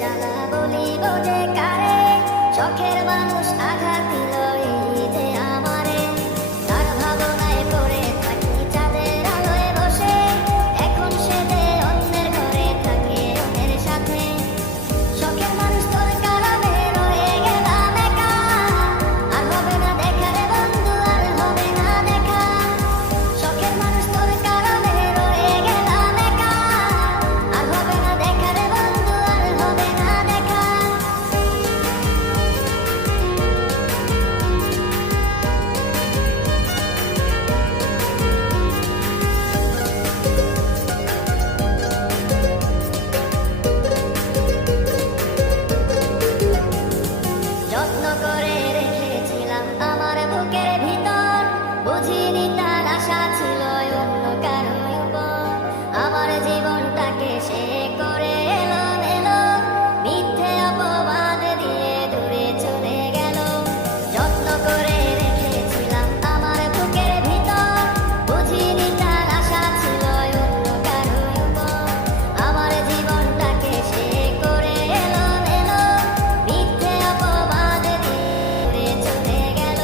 জ্বালা বলিব যে কারে, শখের মানুষ আঘাত দিল এই যে আমারে। তার ভাবনায় পড়ে থাকি চাঁদের আলোয় বসে, এখন সে যে অন্যের ঘরে থাকে অন্যের সাথে। শখের মানুষ তোর কারণে রয়ে গেলাম একা, আর হবে না দেখা রে বন্ধু, আর হবে না দেখা। শখের মানুষ তোর কারণে রয়ে গেলাম একা, আর হবে না দেখা রে বন্ধু, আর হবে না দেখা। যত্ন করে রেখেছিলাম আমার বুকের ভিতর, বুঝিনি তার আশা ছিল অন্য কারো উপর। আমার জীবনটাকে সে করে এলোমেলো, মিথ্যে অপবাদ দিয়ে দূরে চলে গেল। যত্ন করে রেখেছিলাম আমার বুকের ভিতর, বুঝিনি তার আশা ছিল অন্য কারো উপর। আমার জীবনটাকে সে করে এলোমেলো, মিথ্যে অপবাদ দিয়ে দূরে চলে গেল।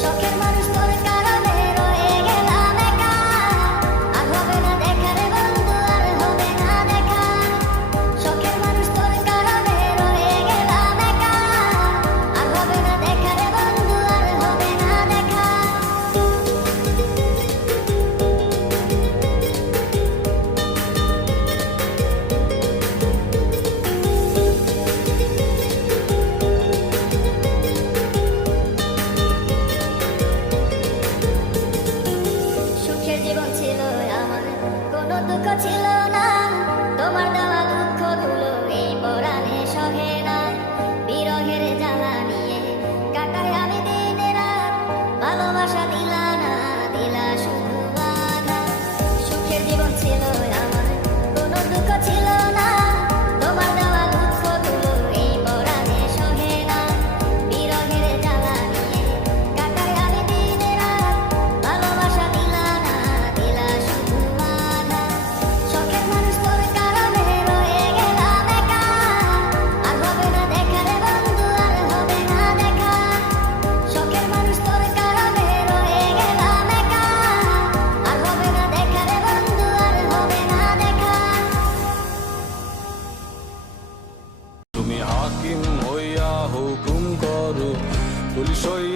শখের মানুষ তোর কারণে রয়ে গেলাম একা, আর হবে না দেখা রে বন্ধু, আর হবে না দেখা। শখের মানুষ তোর কারণে রয়ে গেলাম একা, আর হবে না দেখা রে বন্ধু, আর হবে না দেখা। সুখের জীবন ছিল আমার, কোনো দুঃখ ছিল না। তোমার দেওয়া দুঃখগুলো এই পরাণে সহে না। বিরহের জ্বালা নিয়ে কাটাই আমি দিন রাত, ভালোবাসা দিলা না, দিলা শুধু বাধা। সুখের জীবন ছিল আমার, কোনো দুঃখ ছিল না। তোমার দেওয়া দুঃখগুলো এই পরাণে সহে না। বিরহের জ্বালা নিয়ে কাটাই আমি দিন রাত, ভালোবাসা দিলা না, দিলা শুধু বাধা। শখের মানুষ তোর কারণে রয়ে গেলাম একা, আর হবে না দেখা রে বন্ধু, আর হবে না দেখা। শখের মানুষ তোর কারণে রয়ে গেলাম একা, আর হবে না দেখা রে বন্ধু, আর হবে না দেখা। তুমি হাকিম হইয়া হুকুম করো, পুলিশ হইয়া